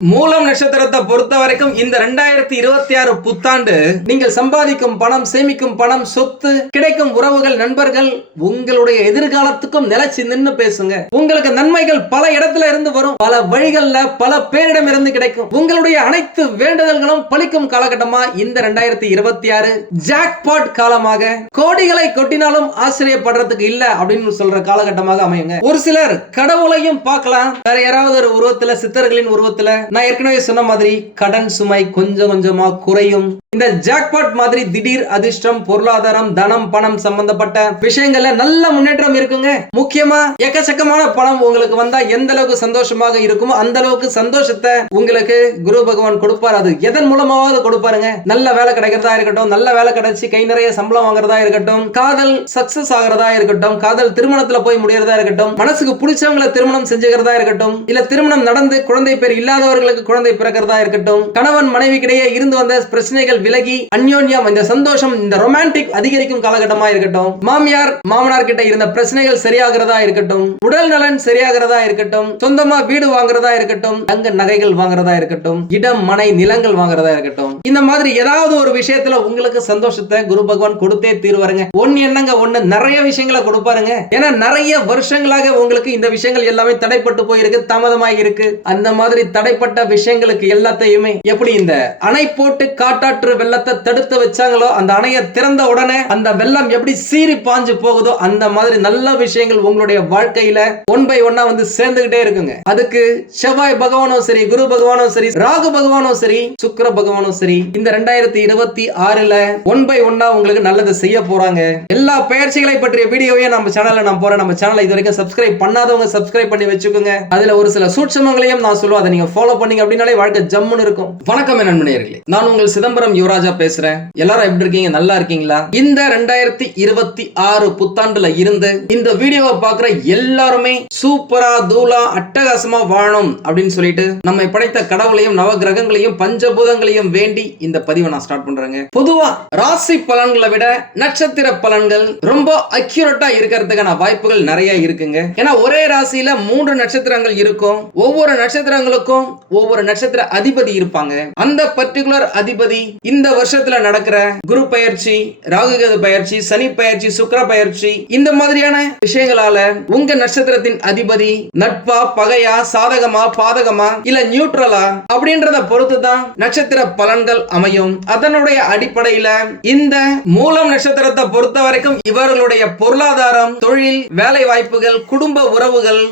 மூலம் நட்சத்திரத்தை பொறுத்த வரைக்கும் இந்த 2026 புத்தாண்டு நீங்கள் சம்பாதிக்கும் பணம், சேமிக்கும் பணம், சொத்து, கிடைக்கும் உறவுகள், நண்பர்கள் உங்களுடைய எதிர்காலத்துக்கும் நிலைச்சு நின்னு பேசுங்க. உங்களுக்கு நன்மைகள் பல இடத்துல இருந்து வரும், பல வழிகள்ல பல பேரிடம் இருந்து கிடைக்கும். உங்களுடைய அனைத்து வேண்டுதல்களும் பலிக்கும் காலகட்டமா இந்த 2026 ஜாக்பாட் காலமாக, கோடிகளை கொட்டினாலும் ஆச்சரியப்படுறதுக்கு இல்ல அப்படின்னு சொல்ற காலகட்டமாக அமையுங்க. ஒரு சிலர் கடவுளையும் பார்க்கலாம், வேற யாராவது ஒரு உருவத்துல, சித்தர்களின் உருவத்துல. நான் ஏற்கனவே சொன்ன மாதிரி கடன் சுமை கொஞ்சம் கொஞ்சமா குறையும். இந்த ஜாக்பாட் மாதிரி திடீர் அதிர்ஷ்டம், பொருளாதாரம், தனம், பணம் சம்பந்தப்பட்ட விஷயங்கள்ல நல்ல முன்னேற்றம் இருக்குங்க. முக்கியமா எக்கச்சக்கமான பணம் உங்களுக்கு வந்தா எந்த அளவுக்கு சந்தோஷமாக இருக்குமோ அந்த அளவுக்கு சந்தோஷத்தை உங்களுக்கு குரு பகவான் கொடுப்பார். அது எதன் மூலமாவது கொடுப்பாருங்க. நல்ல வேலை கிடைக்கிறதா இருக்கட்டும், நல்ல வேலை கிடைச்சி கை நிறைய சம்பளம் வாங்குறதா இருக்கட்டும், காதல் சக்சஸ் ஆகிறதா இருக்கட்டும், காதல் திருமணத்துல போய் முடியறதா இருக்கட்டும், மனசுக்கு பிடிச்சவங்களை திருமணம் செஞ்சுக்கிறதா இருக்கட்டும், இல்ல திருமணம் நடந்து குழந்தை பேர் இல்லாதவர்களுக்கு குழந்தை பிறக்கிறதா இருக்கட்டும், கணவன் மனைவிக்கிடையே இருந்து வந்த பிரச்சனைகள் விலகி அந்யோன்யம், இந்த சந்தோஷம், இந்த ரொமான்டிக் அதிகரிக்கும் காலகட்டமா இருக்கட்டும், மாமியார் மாமனார் கிட்ட இருந்த பிரச்சனைகள் சரியாகிறதா இருக்கட்டும், உடல் நலன் சரியாகிறதா இருக்கட்டும், சொந்தமா வீடு வாங்குறதா இருக்கட்டும், தங்க நகைகள் வாங்குறதா இருக்கட்டும், இடம் மனை நிலங்கள் வாங்குறதா இருக்கட்டும், இந்த மாதிரி ஏதாவது ஒரு விஷயத்துல உங்களுக்கு சந்தோஷத்தை குரு பகவான் கொடுத்தே தீர்வாருங்க. ஒன்னு என்னங்க, ஒன்னு நிறைய விஷயங்களை கொடுப்பாருங்க. ஏன்னா நிறைய வருஷங்களாக உங்களுக்கு இந்த விஷயங்கள் எல்லாமே தடைப்பட்டு போயிருக்கு, தாமதமாகி இருக்கு. அந்த மாதிரி தடைப்பட்ட விஷயங்களுக்கு எல்லாத்தையுமே எப்படி இந்த அணை போட்டு காட்டாற்று வெள்ளத்தை தடுத்து வச்சாங்களோ, அந்த அணையை திறந்த உடனே அந்த வெள்ளம் எப்படி சீறி பாஞ்சு போகுதோ அந்த மாதிரி நல்ல விஷயங்கள் உங்களுடைய வாழ்க்கையில ஒன் பை ஒன்னா வந்து சேர்ந்துகிட்டே இருக்குங்க. அதுக்கு செவ்வாய் பகவானும் சரி, குரு பகவானும் சரி, ராகு பகவானும் சரி, சுக்கிர பகவானும் சரி, இந்த 2026ல ஒன் பை ஒன்னா உங்களுக்கு நல்லது செய்ய போறாங்க. எல்லா பயிற்சிகளை பற்றிய வீடியோவையும் நம்ம சேனல்ல நான் போறேன். நம்ம சேனலை இது வரைக்கும் சப்ஸ்கிரைப் பண்ணாதவங்க சப்ஸ்கிரைப் பண்ணி வச்சுக்கோங்க. அதுல ஒரு சில சூட்சமங்களையும் நான் சொல்லுவேன், அதை நீங்க ஃபாலோ பண்ணீங்க அப்படின்னாலே வாழ்க்கை ஜம்முன்னு இருக்கும். வணக்கம் நண்பர்களே, நான் உங்கள் சிதம்பரம் யுவராஜா பேசுறேன். எல்லாரும் எப்படி இருக்கீங்க? நல்லா இருக்கீங்களா? இந்த 2026 புத்தாண்டுல இருந்து இந்த வீடியோவை பார்க்குற எல்லாருமே சூப்பரா தூளா அட்டகாசமா வாழணும் அப்படின்னு சொல்லிட்டு நம்மை படைத்த கடவுளையும் நவ கிரகங்களையும் பஞ்சபூதங்களையும் வேண்டி இந்த பதிவை நான் ஸ்டார்ட் பண்றேங்க. பொதுவா ராசி பலன்களை விட நட்சத்திர பலன்கள் ரொம்ப அக்யூரேட்டா இருக்கிறதுக்கான வாய்ப்புகள் நிறைய இருக்குங்க. ஏன்னா ஒரே ராசியில 3 நட்சத்திரங்கள் இருக்கும். ஒவ்வொரு நட்சத்திரங்களுக்கும் ஒவ்வொரு நட்சத்திர அதிபதி இருப்பாங்க. அந்த பர்டிகுலர் அதிபதி இந்த வருஷத்துல நடக்கிற குரு பயிற்சி, ராகுகேது பயிற்சி, சனி பயிற்சி, சுக்கிர பயிற்சி, இந்த மாதிரியான விஷயங்களால உங்க நட்சத்திரத்தின் அதிபதி நட்பா, பகையா, சாதகமா, பாதகமா, இல்ல நியூட்ரலா அப்படின்றத பொறுத்து தான் நட்சத்திர பலன்கள் அமையும். அதனுடைய அடிப்படையில இந்த மூலம் நட்சத்திரத்தை பொறுத்த வரைக்கும் இவர்களுடைய பொருளாதாரம், தொழில், வேலை வாய்ப்புகள், குடும்ப உறவுகள்,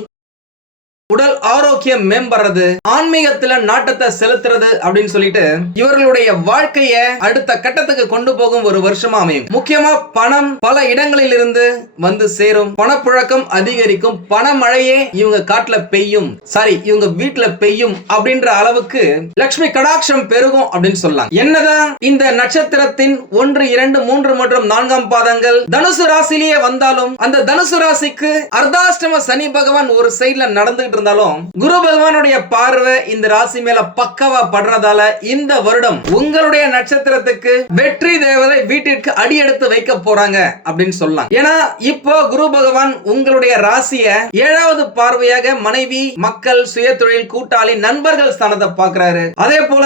உடல் ஆரோக்கியம் மேம்படுறது, ஆன்மீகத்துல நாட்டத்தை செலுத்துறது அப்படின்னு சொல்லிட்டு இவர்களுடைய வாழ்க்கைய அடுத்த கட்டத்துக்கு கொண்டு போகும் ஒரு வருஷமா அமையும். முக்கியமா பணம் பல இடங்களில் இருந்து வந்து சேரும், பணப்புழக்கம் அதிகரிக்கும், பணமழையே இவங்க காட்டுல பெய்யும், இவங்க வீட்டுல பெய்யும் அப்படின்ற அளவுக்கு லட்சுமி கடாட்சம் பெருகும் அப்படின்னு சொல்லலாம். என்னதான் இந்த நட்சத்திரத்தின் 1, 2, 3 மற்றும் 4ஆம் பாதங்கள் தனுசு ராசிலேயே வந்தாலும் அந்த தனுசு ராசிக்கு அர்த்தாஷ்டம சனி பகவான் ஒரு சைட்ல நடந்துகிட்டு இருந்தாலும் குரு பகவானுடைய பார்வை இந்த ராசி மேல பக்கவா படுறதால இந்த வருடம் உங்களுடைய நட்சத்திரத்துக்கு வெற்றி தேவதை வீட்டிற்கு அடி எடுத்து வைக்க போறாங்க அப்படின்னு சொல்லலாம். ஏன்னா இப்போ குரு பகவான் உங்களுடைய ராசிய 7வது பார்வையாக மனைவி, மக்கள், சுயதொழில், கூட்டாளி, நண்பர்கள் ஸ்தானத்தை பார்க்கிறாரு. அதே போல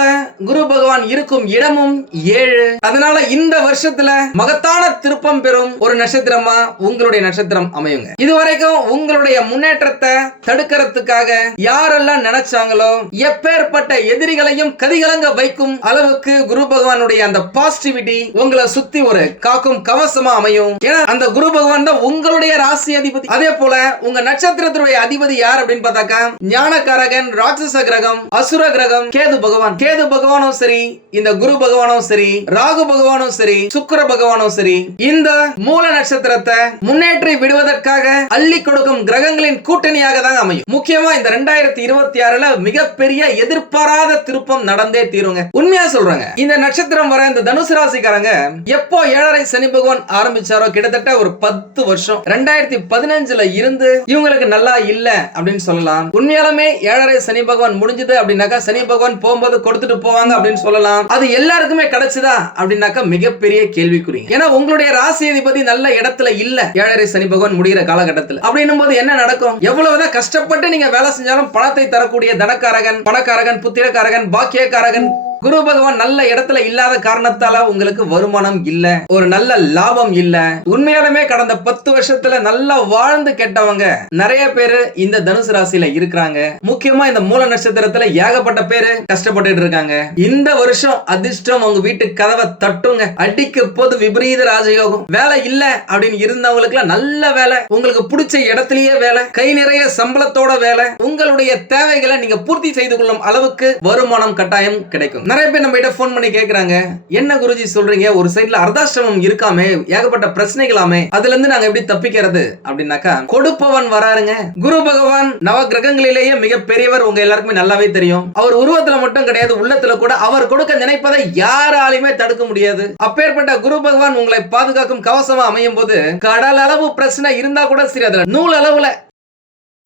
குரு பகவான் இருக்கும் இடமும் 7. அதனால இந்த வருஷத்துல மகத்தான திருப்பம் பெறும் ஒரு நட்சத்திரமா உங்களுடைய நட்சத்திரம் அமையுங்க. இதுவரைக்கும் உங்களுடைய முன்னேற்றத்தை தடுக்கிறதுக்கு யாரெல்லாம் நினைச்சாங்களோ, எப்பேற்பட்ட எதிரிகளையும் கதிகலங்க வைக்கும் அளவுக்கு குரு பகவானுடைய அந்த பாசிட்டிவிட்டி உங்களை சுத்தி ஒரு காக்கும் கவசமா அமையும். ஏன்னா அந்த குரு பகவான் தான் உங்களுடைய ராசி அதிபதி. அதே போல உங்க நட்சத்திரத்துடைய அதிபதி யார் அப்படின்னு பார்த்தாக்கா ஞானகாரகன், ராட்சச கிரகம், அசுர கிரகம் கேது பகவான். கேது பகவானும் சரி, இந்த குரு பகவானும் சரி, ராகு பகவானும் சரி, சுக்கிர பகவானும் சரி, இந்த மூல நட்சத்திரத்தை முன்னேற்றி விடுவதற்காக அள்ளி கொடுக்கும் கிரகங்களின் கூட்டணியாக தான் அமையும். முக்கியமா இந்த 2026ல மிகப்பெரிய எதிர்பாராத திருப்பம் நடந்தே தீருங்க. உண்மையா சொல்றாங்க, இந்த நட்சத்திரம் வர இந்த தனுசு ராசிக்காரங்க எப்போ 7.5 சனி பகவான் ஆரம்பிச்சாரோ கிட்டத்தட்ட ஒரு 10 வருஷம் 2015ல இருந்து இவங்களுக்கு நல்லா இல்ல அப்படின்னு சொல்லலாம். உண்மையாலுமே 7.5 சனி பகவான் முடிஞ்சது அப்படின்னாக்கா சனி பகவான் போகும்போது கொடுத்துட்டு போவாங்க அப்படின்னு சொல்லலாம். அது எல்லாருக்குமே கிடைச்சதா அப்படின்னாக்கா மிகப்பெரிய கேள்விக்குறி. ஏன்னா உங்களுடைய ராசி அதிபதி நல்ல இடத்துல இல்ல 7.5 சனி பகவான் முடிகிற காலகட்டத்தில். அப்படின்னும் போது என்ன நடக்கும்? எவ்வளவுதான் கஷ்டப்பட்டு நீங்க நீங்க வேலை செஞ்சாலும் பணத்தை தரக்கூடிய தனக்காரகன், பணக்காரகன், புத்திரக்காரகன், பாக்கியக்காரகன் குரு பகவான் நல்ல இடத்துல இல்லாத காரணத்தால உங்களுக்கு வருமானம் இல்ல, ஒரு நல்ல லாபம் இல்ல. உண்மையாலுமே கடந்த 10 வருஷத்துல நல்லா வாழ்ந்து கெட்டவங்க நிறைய பேரு இந்த தனுசு ராசியில இருக்கிறாங்க. முக்கியமா இந்த மூல நட்சத்திரத்துல ஏகப்பட்ட பேரு கஷ்டப்பட்டு இருக்காங்க. இந்த வருஷம் அதிர்ஷ்டம் உங்க வீட்டு கதவை தட்டுங்க. அடிக்க போது விபரீத ராஜயோகம். வேலை இல்ல அப்படின்னு இருந்தவங்களுக்கு எல்லாம் நல்ல வேலை, உங்களுக்கு பிடிச்ச இடத்திலேயே வேலை, கை நிறைய சம்பளத்தோட வேலை, உங்களுடைய தேவைகளை நீங்க பூர்த்தி செய்து கொள்ளும் அளவுக்கு வருமானம் கட்டாயம் கிடைக்கும். நிறைய பேர் நம்ம கிட்ட போன் பண்ணி கேக்குறாங்க, என்ன குருஜி சொல்றீங்க, ஒரு சைடுல அர்த்தாஷ்டமம் இருக்காமே, ஏகப்பட்ட பிரச்சனைகளாமே, அதுல இருந்து நாங்க எப்படி தப்பிக்கிறது அப்படின்னாக்கா, கொடுப்பவன் வராருங்க. குரு பகவான் நவ கிரகங்களிலேயே மிக பெரியவர், உங்க எல்லாருக்குமே நல்லாவே தெரியும். அவர் உருவத்துல மட்டும் கிடையாது, உள்ளத்துல கூட அவர் கொடுக்க நினைப்பதை யாராலையுமே தடுக்க முடியாது. அப்பேற்பட்ட குரு பகவான் உங்களை பாதுகாக்கும் கவசமா அமையும் போது கடல் அளவு பிரச்சனை இருந்தா கூட சரி, அதுல நூல் அளவுல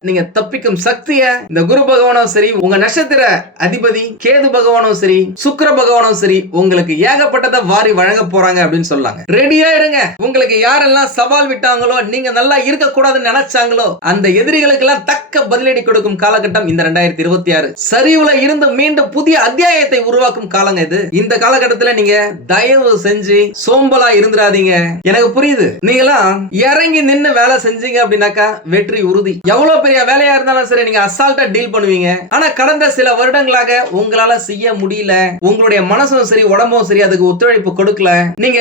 நீங்க தப்பிக்கும் சக்திய இந்த குரு பகவானும் சரி, உங்க நட்சத்திர அதிபதி கேது பகவானும் சரி, சுக்கிர பகவானும் சரி, உங்களுக்கு ஏகப்பட்டதை வாரி வழங்க போறாங்க அப்படின்னு சொல்லாங்க. ரெடியா இருங்க. உங்களுக்கு யாரெல்லாம் சவால் விட்டாங்களோ, நீங்க நல்லா இருக்க கூடாதுன்னு நினைச்சாங்களோ, அந்த எதிரிகளுக்கு எல்லாம் தக்க பதிலடி கொடுக்கும் காலகட்டம் இந்த 2026. சரிவுல இருந்து மீண்டும் புதிய அத்தியாயத்தை உருவாக்கும் காலங்க இது. இந்த காலகட்டத்துல நீங்க தயவு செஞ்சு சோம்பலா இருந்துடாதீங்க. எனக்கு புரியுது, நீங்களாம் இறங்கி நின்னு வேலை செஞ்சீங்க அப்படின்னாக்கா வெற்றி உறுதி. எவ்வளவு பெரிய வேலையா இருந்தாலும் சரி, நீங்க அசால்ட்டா டீல் பண்ணுவீங்க. ஆனா கடந்த சில வருடங்களாக உங்களால செய்ய முடியல, உங்களுடைய மனசும் சரி உடம்பும் சரி அதுக்கு ஒத்துழைப்பு கொடுக்கல. நீங்க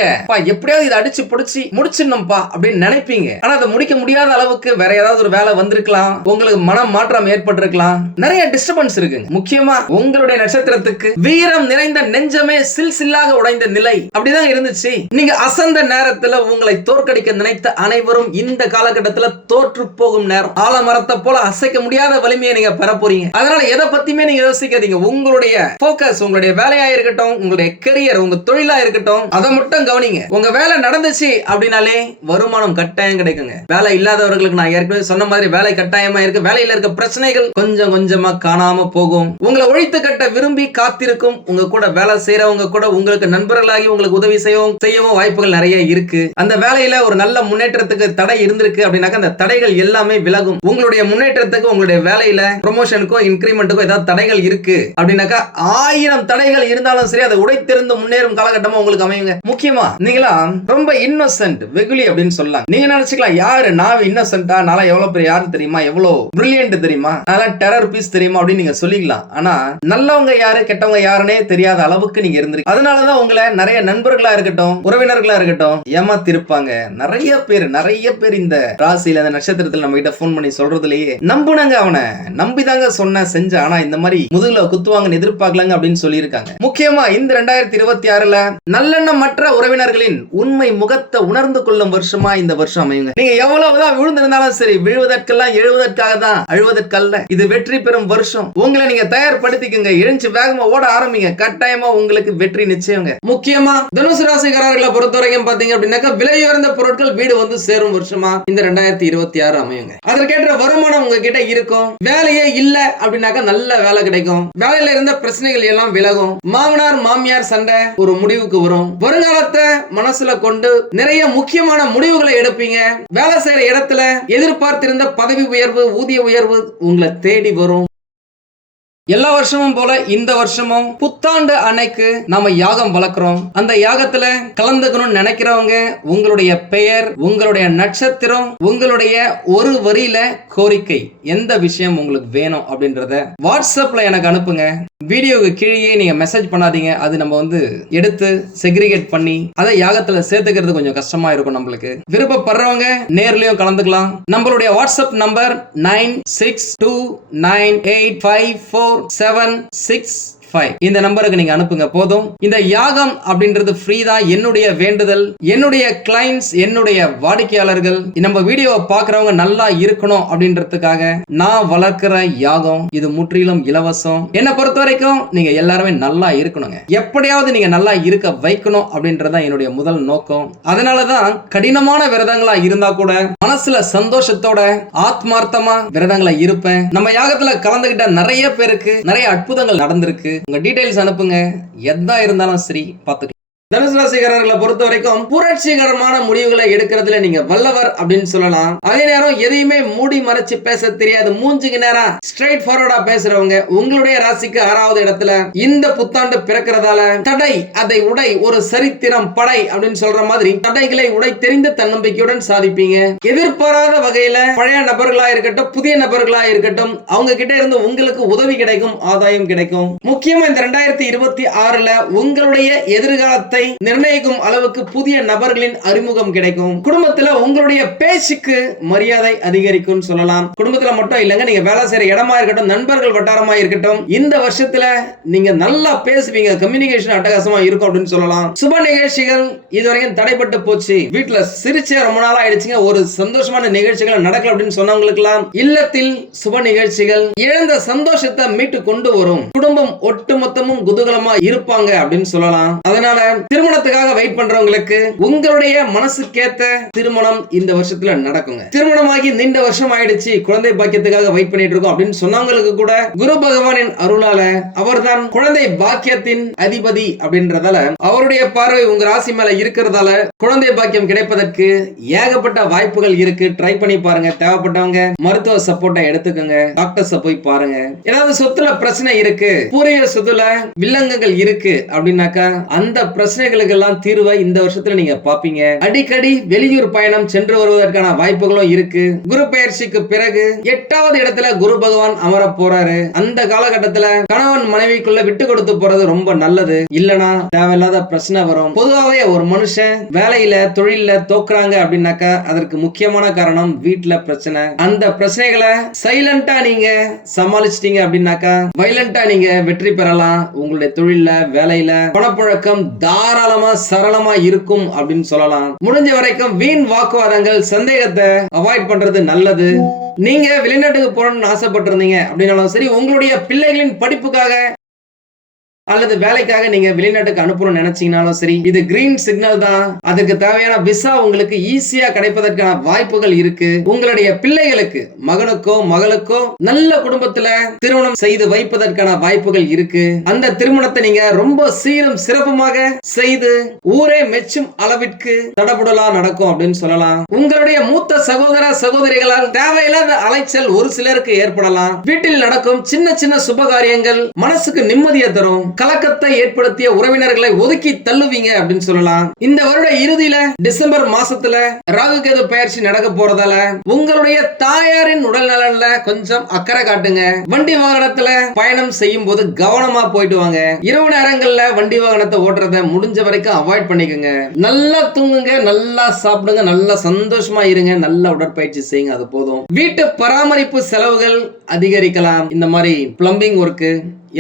எப்படியாவது இதை அடிச்சு பிடிச்சி முடிச்சிடணும்பா அப்படின்னு நினைப்பீங்க. ஆனா அதை முடிக்க முடியாத அளவுக்கு வேற ஏதாவது ஒரு வேலை வந்திருக்கலாம், உங்களுக்கு மனம் மாற்றம் ஏற்பட்டிருக்கலாம், நிறைய டிஸ்டர்பன்ஸ் இருக்குங்க. முக்கியமா உங்களுடைய நட்சத்திரத்துக்கு வீரம் நிறைந்த நெஞ்சமே சில்சில்லாக உடைந்த நிலை அப்படிதான் இருந்துச்சு. நீங்க அசந்த நேரத்துல உங்களை தோற்கடிக்க நினைத்த அனைவரும் இந்த காலகட்டத்துல தோற்று போகும் நேரம். ஆலமரத்தை போல அசைக்க முடியாத வலிமையை நீங்க பெற போறீங்க. அதனால எதை பத்தியுமே நீங்க யோசிக்காதீங்க. உங்களுடைய போக்கஸ், உங்களுடைய வேலையா இருக்கட்டும், உங்களுடைய கரியர், உங்க தொழிலா இருக்கட்டும், அதை மட்டும் கவனிங்க. உங்க வேலை நடந்துச்சு அப்படின்னாலே வருமானம் கட்டாயம் கிடைக்குங்க. வேலை இல்லாதவர்களுக்கு நான் ஏற்கனவே சொன்ன மாதிரி வேலை கட்டாயமா இருக்கு. வேலையில இருக்க பிரச்சனைகள் கொஞ்சம் கொஞ்சமா காணாம போகும். உங்களை ஒழித்து கட்ட விரும்பி காத்திருக்கும் உங்க கூட வேலை செய்யறவங்க கூட உங்களுக்கு நண்பர்களாகி உங்களுக்கு உதவி செய்யவும் வாய்ப்புகள் நிறைய இருக்கு. அந்த வேலையில ஒரு நல்ல முன்னேற்றத்துக்கு தடை இருந்திருக்கு அப்படின்னாக்க அந்த தடைகள் எல்லாமே விலகும். உங்களுடைய முன்னேற்றத்துக்கு, உங்களுடைய வேலையில ப்ரொமோஷனுக்கோ இன்கிரிமெண்ட்டுக்கோ ஏதாவது தடைகள் இருக்கு அப்படின்னாக்கா 1000 தடைகள் இருந்தாலும் சரி, அதை உடைத்திருந்து முன்னேறும் காலகட்டமா உங்களுக்கு அமையுங்க. முக்கியமா நீங்களா ரொம்ப இன்னோசென்ட், வெகுளி அப்படின்னு சொல்லலாம். நீங்க நினைச்சுக்கலாம், யாரு நான் இன்னோசென்ட்டா, நான் எவ்வளவு பெரிய யாரு தெரியுமா, எவ்வளவு பிரில்லியன்ட் தெரியுமா, நான் டெரர் பீஸ் தெரியுமா அப்படின்னு நீங்க சொல்லிக்கலாம். ஆனா நல்லவங்க யாரு கெட்டவங்க யாருன்னே தெரியாத அளவுக்கு நீங்க இருந்திருக்கு. அதனாலதான் உங்களை நிறைய நண்பர்களா இருக்கட்டும், உறவினர்களா இருக்கட்டும் ஏமாத்திருப்பாங்க. நிறைய பேர் இந்த ராசியில அந்த நட்சத்திரத்தில் நம்ம கிட்ட போன் பண்ணி சொல்றதுலயே நம்புனாங்க, அவனை நம்பிதாங்க சொன்ன செஞ்ச, ஆனா இந்த மாதிரி முதுகுல குத்துவாங்கன்னு எதிர்பார்க்கலங்க அப்படின்னு சொல்லியிருக்காங்க. முக்கியமா இந்த 2026ல நல்லெண்ணம் மற்ற உறவினர்களின் உண்மை முகத்தை உணர்ந்து கொள்ளும் வருஷமா இந்த வருஷம் அமையுங்க. நீங்க எவ்வளவுதான் விழுந்திருந்தாலும் சரி, விழுவதற்கெல்லாம் எழுவதற்காக தான், அழுவதற்கல்ல. இது வெற்றி பெறும் வருஷம். உங்களை நீங்க தயார்படுத்திக்கங்க. எழுந்து வேகமா ஓட ஆரம்பிங்க. கட்டாயமா உங்களுக்கு வெற்றி நிச்சயங்க. முக்கியமா தனுசு ராசிக்காரர்களை பொறுத்தவரைக்கும் பாத்தீங்க அப்படின்னாக்கா விலையுயர்ந்த பொருட்கள் வீடு வந்து சேரும் வருஷமா இந்த 2026 அமையுங்க. அதற்கேற்ற வருமானம் உங்ககிட்ட இருக்கும். வேலையே இல்ல அப்படின்னாக்கா நல்ல வேலை கிடைக்கும். வேலையில இருந்த பிரச்சனைகள் எல்லாம் விலகும். மாமனார் மாமியார் சண்டை ஒரு முடிவுக்கு வரும். வருங்காலத்தை மனசுல கொண்டு நிறைய முக்கியமான முடிவுகளை எடுப்பீங்க. வேலை செய்யற இடத்துல எதிர்பார்த்திருந்த பதவி உயர்வு, ஊதிய உயர்வு உங்களை தேடி வரும். எல்லா வருஷமும் போல இந்த வருஷமும் புத்தாண்டு அன்னைக்கு நாம யாகம் வளர்க்கிறோம். அந்த யாகத்துல கலந்துக்கணும்னு நினைக்கிறவங்க உங்களுடைய பெயர், உங்களுடைய நட்சத்திரம், உங்களுடைய ஒரு வரியில கோரிக்கை, எந்த விஷயம் உங்களுக்கு வேணும் அப்படின்றத வாட்ஸ்அப்ல எனக்கு அனுப்புங்க. வீடியோக்கு கீழே நீங்க மெசேஜ் பண்ணாதீங்க. அது நம்ம எடுத்து செக்ரிகேட் பண்ணி அதை யாகத்துல சேர்த்துக்கிறது கொஞ்சம் கஷ்டமா இருக்கும். நம்மளுக்கு விருப்பப்படுறவங்க நேர்லயும் கலந்துக்கலாம். நம்மளுடைய வாட்ஸ்அப் நம்பர் 9629854765. இந்த நம்பருக்கு நீங்க அனுப்புங்க போதும். இந்த யாகம் அப்படின்றது ஃப்ரீ தான். என்னுடைய வேண்டுதல், என்னுடைய கிளைண்ட்ஸ், என்னுடைய வாடிக்கையாளர்கள் நம்ம வீடியோவை பார்க்கறவங்க நல்லா இருக்கணும் அப்படின்றதுக்காக நான் வளர்க்கிற யாகம். இது முற்றிலும் இலவசம். என்னை பொறுத்த வரைக்கும் நீங்க எல்லாருமே நல்லா இருக்கணுங்க. எப்படியாவது நீங்க நல்லா இருக்க வைக்கணும் அப்படின்றதான் என்னுடைய முதல் நோக்கம். அதனாலதான் கடினமான விரதங்களா இருந்தா கூட மனசுல சந்தோஷத்தோட ஆத்மார்த்தமா விரதங்களை இருப்பேன். நம்ம யாகத்துல கலந்துகிட்ட நிறைய பேருக்கு நிறைய அற்புதங்கள் நடந்திருக்கு. உங்க டீடைல்ஸ் அனுப்புங்க. எதா இருந்தாலும் சரி பார்த்துக்கலாம். தனுசு ராசிக்காரர்களை பொறுத்த வரைக்கும் புரட்சிகரமான முடிவுகளை எடுக்கிறதுல நீங்க வல்லவர் அப்படின்னு சொல்லலாம். அதே நேரம் எதையுமே மூடி மறைச்சு பேச தெரியாது, மூஞ்சுக்கு நேரம் ஸ்ட்ரைட் ஃபார்வர்டா பேசுறவங்க. உங்களுடைய ராசிக்கு 6வது இடத்துல இந்த புத்தாண்டு பிறக்கிறதால தடை அதை உடை, ஒரு சரித்திரம் படை அப்படின்னு சொல்ற மாதிரி தடைகளை உடை தெரிந்த தன்னம்பிக்கையுடன் சாதிப்பீங்க. எதிர்பாராத வகையில பழைய நபர்களா இருக்கட்டும், புதிய நபர்களா இருக்கட்டும், அவங்க கிட்ட இருந்து உங்களுக்கு உதவி கிடைக்கும், ஆதாயம் கிடைக்கும். முக்கியமா இந்த 2026ல உங்களுடைய எதிர்காலத்தை நிர்ணயிக்கும் அளவுக்கு புதிய நபர்களின் அறிமுகம் கிடைக்கும். குடும்பத்துல உங்களுடைய பேச்சுக்கு மரியாதை அதிகரிக்கும் சொல்லலாம். குடும்பத்துல மட்டும் இல்லங்க, நீங்க வேலை செய்யற இடமா இருக்கட்டும், நண்பர்கள் வட்டாரமா இருக்கட்டும், இந்த வருஷத்துல நீங்க நல்லா பேசுவீங்க, கம்யூனிகேஷன் அட்டகாசமா இருக்கும் அப்படின்னு சொல்லலாம். சுப நிகழ்ச்சிகள் இதுவரைக்கும் தடைப்பட்டு போச்சு, வீட்டுல சிரிச்ச ரொம்ப நாள் ஆயிடுச்சுங்க, ஒரு சந்தோஷமான நிகழ்ச்சிகள் நடக்கல அப்படின்னு சொன்னவங்களுக்கெல்லாம் இல்லத்தில் சுப நிகழ்ச்சிகள் இழந்த சந்தோஷத்தை மீட்டு கொண்டு வரும். குடும்பம் ஒட்டுமொத்தமும் குதூகலமா இருப்பாங்க அப்படின்னு சொல்லலாம். அதனால திருமணத்துக்காக வெயிட் பண்றவங்களுக்கு உங்களுடைய மனசுக்கேத்த திருமணம் இந்த வருஷத்துல நடக்குங்க. திருமணமாகி நீண்ட வருஷம் ஆயிடுச்சு, குழந்தை பாக்கியத்துக்காக வெயிட் பண்ணிட்டு இருக்கோம் அப்படின்னு சொன்னவங்களுக்கு கூட குரு பகவானின் அருளால அவர்தான் குழந்தை பாக்கியத்தின் அதிபதி அப்படின்றதால அவருடைய பார்வை உங்க ராசி மேல இருக்கிறதால குழந்தை பாக்கியம் கிடைப்பதற்கு ஏகப்பட்ட வாய்ப்புகள் இருக்கு. ட்ரை பண்ணி பாருங்க. தேவைப்பட்டவங்க மருத்துவ சப்போர்ட்டை எடுத்துக்கோங்க, டாக்டர்ஸ போய் பாருங்க. ஏதாவது சொத்துல பிரச்சனை இருக்கு, பூர்வீக சொத்துல வில்லங்கங்கள் இருக்கு அப்படின்னாக்கா அந்த பிரச்சனைகளுக்கெல்லாம் தீர்வை இந்த வருஷத்துல நீங்க பாப்பீங்க. அடிக்கடி வெளியூர் பயணம் சென்று வருவதற்கான வாய்ப்புகளும் இருக்கு. குரு பெயர்ச்சிக்கு பிறகு 8வது இடத்துல குரு பகவான் அமர போறாரு. அந்த காலகட்டத்துல கணவன் மனைவிக்குள்ள விட்டு கொடுத்து போறது ரொம்ப நல்லது. இல்லனா தேவையில்லாத பிரச்சனை வரும். பொதுவாகவே ஒரு மனுஷன் வேலையில தொழில தோக்குறாங்க அப்படின்னாக்கா அதற்கு முக்கியமான காரணம் வீட்டுல பிரச்சனை. அந்த பிரச்சனைகளை சைலண்டா நீங்க சமாளிச்சிட்டீங்க அப்படின்னாக்கா வைலண்டா நீங்க வெற்றி பெறலாம். உங்களுடைய தொழில வேலையில பணப்புழக்கம் தாராளமா சரளமா இருக்கும் அப்படின்னு சொல்லலாம். முடிஞ்ச வரைக்கும் வீண் வாக்குவாதங்கள், சந்தேகத்தை அவாய்ட் பண்றது நல்லது. நீங்க வெளிநாட்டுக்கு போறோம்னு ஆசைப்பட்டிருந்தீங்க அப்படின்னாலும் சரி, உங்களுடைய பிள்ளைகளின் படிப்புக்காக அல்லது வேலைக்காக நீங்க வெளிநாட்டுக்கு அனுப்பணும்னு நினைச்சீங்கனாலும் சரி, இது கிரீன் சிக்னல் தான். அதுக்கு தேவையான விசா உங்களுக்கு ஈஸியா கிடைப்பதற்கான வாய்ப்புகள் இருக்கு. உங்களுடைய பிள்ளைகளுக்கு, மகனுக்கோ மகளுக்கோ நல்ல குடும்பத்துல திருமணம் செய்து வைப்பதற்கான வாய்ப்புகள் இருக்கு. அந்த திருமணத்தை நீங்க ரொம்ப சீரும் சிறப்புமாக செய்து ஊரே மெச்சும் அளவிற்கு தடபுடலா நடக்கும் அப்படின்னு சொல்லலாம். உங்களுடைய மூத்த சகோதர சகோதரிகளால் தேவையில்லாத அலைச்சல் ஒரு சிலருக்கு ஏற்படலாம். வீட்டில் நடக்கும் சின்ன சின்ன சுபகாரியங்கள் மனசுக்கு நிம்மதியை தரும். கலக்கத்தை ஏற்படுத்திய உறவினர்களை ஒதுக்கி தள்ளுவீங்க அப்படின்னு சொல்லலாம். இந்த வருட இறுதியில டிசம்பர் மாசத்துல ராகு கேது பயிற்சி நடக்க போறதால உங்களுடைய தாயாரின் உடல் நலன்ல கொஞ்சம் அக்கறை காட்டுங்க. வண்டி வாகனத்துல பயணம் செய்யும் போது கவனமா போயிட்டு வாங்க. இரவு நேரங்கள்ல வண்டி வாகனத்தை ஓட்டுறத முடிஞ்ச வரைக்கும் அவாய்ட் பண்ணிக்கோங்க. நல்லா தூங்குங்க, நல்லா சாப்பிடுங்க, நல்லா சந்தோஷமா இருங்க, நல்ல உடற்பயிற்சி செய்யுங்க, அது போதும். வீட்டு பராமரிப்பு செலவுகள் அதிகரிக்கலாம். இந்த மாதிரி பிளம்பிங் ஒர்க்கு,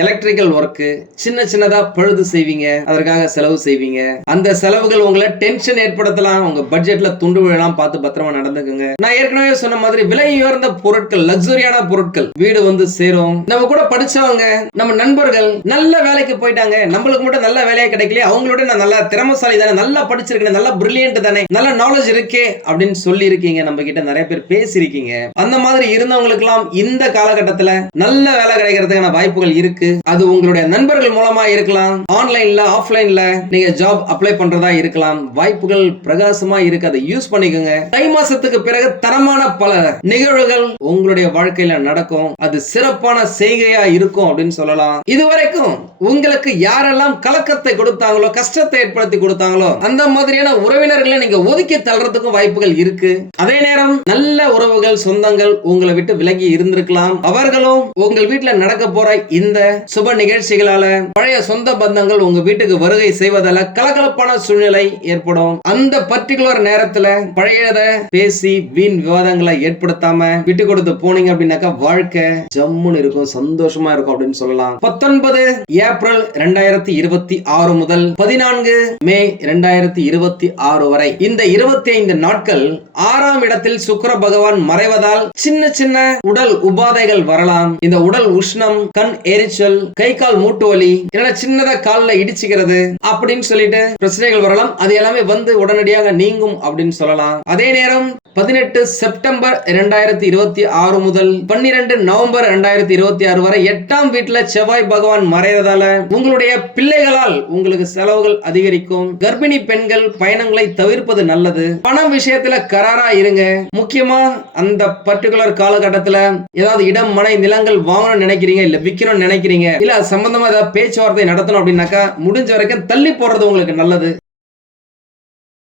எலக்ட்ரிக்கல் ஒர்க்கு சின்ன சின்னதா பழுது செய்வீங்க, அதற்காக செலவு செய்வீங்க. அந்த செலவுகள் உங்களை டென்ஷன் ஏற்படுத்தலாம். உங்க பட்ஜெட்ல துண்டு விழலாம், பார்த்து பத்திரமா நடந்துக்குங்க. நான் ஏற்கனவே சொன்ன மாதிரி விலை உயர்ந்த பொருட்கள், லக்ஸரியான பொருட்கள் வீடு வந்து சேரும். நம்ம கூட படிச்சவங்க, நம்ம நண்பர்கள் நல்ல வேலைக்கு போயிட்டாங்க, நம்மளுக்கு மட்டும் நல்ல வேலையே கிடைக்கல, அவங்களோட நான் நல்ல திறமசாலி தானே, நல்லா படிச்சிருக்கேன், நல்ல பிரில்லியன்ட் தானே, நல்ல நாலேஜ் இருக்கே அப்படின்னு சொல்லி இருக்கீங்க. நம்ம கிட்ட நிறைய பேர் பேசிருக்கீங்க. அந்த மாதிரி இருந்தவங்களுக்கு எல்லாம் இந்த காலகட்டத்துல நல்ல வேலை கிடைக்கிறதுக்கான வாய்ப்புகள் இருக்கு. அது உங்களுடைய நண்பர்கள் மூலமா இருக்கலாம், ஆன்லைன்ல ஆஃப்லைன்ல நீங்க ஜாப் அப்ளை பண்றதா இருக்கலாம். வாய்ப்புகள் பிரகாசமா இருக்கு, அதை யூஸ் பண்ணிக்கோங்க. தை மாசத்துக்கு பிறகு தரமான பல நிகழ்வுகள் உங்களுடைய வாழ்க்கையில நடக்கும். அது சிறப்பான செய்கையா இருக்கும் அப்படின்னு சொல்லலாம். இதுவரைக்கும் உங்களுக்கு யாரெல்லாம் கலக்கத்தை கொடுத்தாங்களோ, கஷ்டத்தை ஏற்படுத்தி கொடுத்தாங்களோ, அந்த மாதிரியான உறவினர்களை நீங்க ஒதுக்கி தள்ளுறதுக்கும் வாய்ப்புகள் இருக்கு. அதே நேரம் நல்ல உறவுகள், சொந்தங்கள் உங்களை விட்டு விலகி இருந்திருக்கலாம். அவர்களும் உங்கள் வீட்டுல நடக்க போற இந்த சுப நிகழ்ச்சிகளால பழைய சொந்த பந்தங்கள் உங்க வீட்டுக்கு வருகை செய்வதால கலகலப்பான சூழ்நிலை ஏற்படும். அந்த பர்டிகுலர் நேரத்துல பழையத பேசி வீண் விவாதங்களை ஏற்படுத்தாம விட்டு கொடுத்து போனீங்க அப்படின்னாக்கா வாழ்க்கை ஜம்முன்னு இருக்கும், சந்தோஷமா இருக்கும் அப்படின்னு சொல்லலாம். 19 ஏப்ரல் 2026 முதல் 14 மே 2026 வரை இந்த 25 நாட்கள் 6ஆம் இடத்தில் சுக்கிர பகவான் மறைவதால் சின்ன சின்ன உடல் உபாதைகள் வரலாம். இந்த உடல் உஷ்ணம், கண் எரிச்சல், காய்ச்சல், கை கால் மூட்டு வலி, இல்லைன்னா சின்னதா கால்ல இடிச்சுக்கிறது அப்படின்னு சொல்லிட்டு பிரச்சனைகள் வரலாம். அது எல்லாமே வந்து உடனடியாக நீங்கும் அப்படின்னு சொல்லலாம். அதே நேரம் 18 செப்டம்பர் 2026 முதல் 12 நவம்பர் 2026 வரை 8ஆம் வீட்டுல செவ்வாய் பகவான் மறைறதால உங்களுடைய பிள்ளைகளால் உங்களுக்கு செலவுகள் அதிகரிக்கும். கர்ப்பிணி பெண்கள் பயணங்களை தவிர்ப்பது நல்லது. பணம் விஷயத்துல கராரா இருங்க. முக்கியமா அந்த பர்டிகுலர் காலகட்டத்துல ஏதாவது இடம், மனை, நிலங்கள் வாங்கணும்னு நினைக்கிறீங்க, இல்ல விற்கணும்னு நினைக்கிறீங்க, இல்ல அது சம்பந்தமா ஏதாவது பேச்சுவார்த்தை நடத்தணும் அப்படின்னாக்கா முடிஞ்ச வரைக்கும் தள்ளி போறது உங்களுக்கு நல்லது.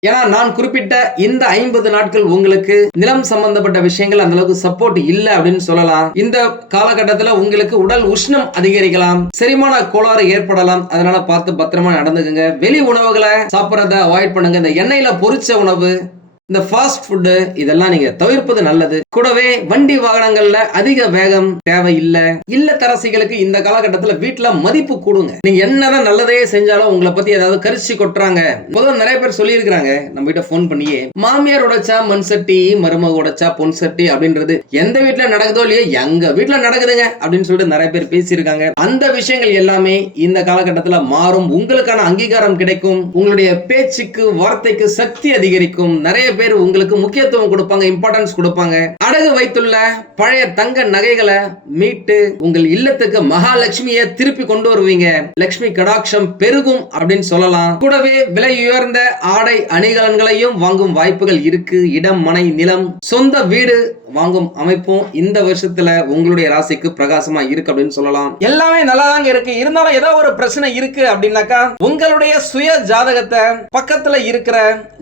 ஏன்னா நான் குறிப்பிட்ட இந்த 50 நாட்கள் உங்களுக்கு நிலம் சம்பந்தப்பட்ட விஷயங்கள் அந்த அளவுக்கு சப்போர்ட் இல்ல அப்படின்னு சொல்லலாம். இந்த காலகட்டத்தில் உங்களுக்கு உடல் உஷ்ணம் அதிகரிக்கலாம், செரிமான கோளாறு ஏற்படலாம். அதனால பார்த்து பத்திரமா நடந்துக்குங்க. வெளி உணவுகளை சாப்பிட்றத அவாய்ட் பண்ணுங்க. இந்த எண்ணெயில பொரிச்ச உணவு, இந்த ஃபாஸ்ட் ஃபுட் இதெல்லாம் நீங்க தவிர்ப்பது நல்லது. கூடவே வண்டி வாகனங்கள்ல அதிக வேகம் தேவையில்லை. இல்லத்தரசிகளுக்கு இந்த காலகட்டத்தில் வீட்டுல மதிப்பு கூடுங்க. நீங்க என்னதான் நல்லதே செஞ்சாலும் உங்களை பத்தி ஏதாவது கரிசி கொட்டுறாங்க. முதல்ல நிறைய பேர் சொல்லி இருக்கிறாங்க நம்ம கிட்ட போன் பண்ணியே, மாமியார் உடைச்சா மண் சட்டி, மருமக உடைச்சா பொன் சட்டி அப்படின்றது எந்த வீட்டுல நடக்குதோ இல்லையோ எங்க வீட்டுல நடக்குதுங்க அப்படின்னு சொல்லிட்டு நிறைய பேர் பேசியிருக்காங்க. அந்த விஷயங்கள் எல்லாமே இந்த காலகட்டத்தில் மாறும். உங்களுக்கான அங்கீகாரம் கிடைக்கும். உங்களுடைய பேச்சுக்கு, வார்த்தைக்கு சக்தி அதிகரிக்கும். நிறைய பேர் உங்களுக்கு முக்கியத்துவம் கொடுப்பாங்க, இம்பார்ட்டன்ஸ் கொடுப்பாங்க. அடகு வைத்துள்ள பழைய தங்க நகைகளை மீட்டு உங்கள் இல்லத்துக்கு மகாலட்சுமியை திருப்பி கொண்டு வருவீங்க. லட்சுமி கடாட்சம் பெருகும் அப்படின்னு சொல்லலாம். கூடவே விலை உயர்ந்த ஆடை அணிகலன்களையும் வாங்கும் வாய்ப்புகள் இருக்கு. இடம், மனை, நிலம், சொந்த வீடு வாங்கும் அமைப்பும் இந்த வருஷத்துல உங்களுடைய ராசிக்கு பிரகாசமா இருக்கு அப்படின்னு சொல்லலாம். எல்லாமே நல்லா தாங்க இருக்கு. இருந்தாலும் ஏதோ ஒரு பிரச்சனை இருக்கு அப்படின்னாக்கா உங்களுடைய சுய ஜாதகத்தை பக்கத்துல இருக்கிற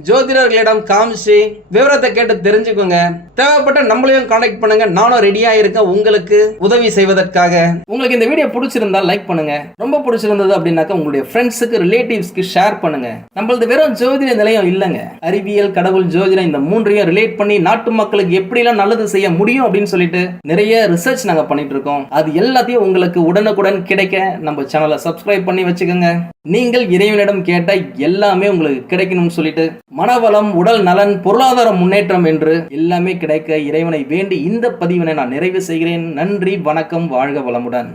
ஜோதிடர்களிடம் காமிச்சு விவரத்தை கேட்டு தெரிஞ்சுக்கோங்க. தேவைப்பட்ட நம்மளையும் கான்டாக்ட் பண்ணுங்க. நானும் ரெடியா இருக்கேன் உங்களுக்கு உதவி செய்வதற்காக. உங்களுக்கு இந்த வீடியோ பிடிச்சிருந்தா லைக் பண்ணுங்க. ரொம்ப பிடிச்சிருந்தது அப்படின்னாக்கா உங்களுடைய ஃப்ரெண்ட்ஸுக்கு, ரிலேட்டிவ்ஸ்க்கு ஷேர் பண்ணுங்க. நம்மளது வெறும் ஜோதிட நிலையம் இல்லைங்க. அறிவியல், கடவுள், ஜோதிடம் இந்த மூன்றையும் ரிலேட் பண்ணி நாட்டு மக்களுக்கு எப்படிலாம் நல்லது செய்ய முடியும் அப்படின்னு சொல்லிட்டு நிறைய ரிசர்ச் நாங்க பண்ணிட்டு இருக்கோம். அது எல்லாத்தையும் உங்களுக்கு உடனுக்குடன் கிடைக்க நம்ம சேனலை சப்ஸ்கிரைப் பண்ணி வச்சுக்கோங்க. நீங்கள் இறைவனிடம் கேட்ட எல்லாமே உங்களுக்கு கிடைக்கணும்னு சொல்லிட்டு மனவளம், உடல் நலன், பொருளாதார முன்னேற்றம் என்று எல்லாமே கிடைக்க இறைவனை வேண்டி இந்த பதிவினை நான் நிறைவு செய்கிறேன். நன்றி, வணக்கம், வாழ்க வளமுடன்.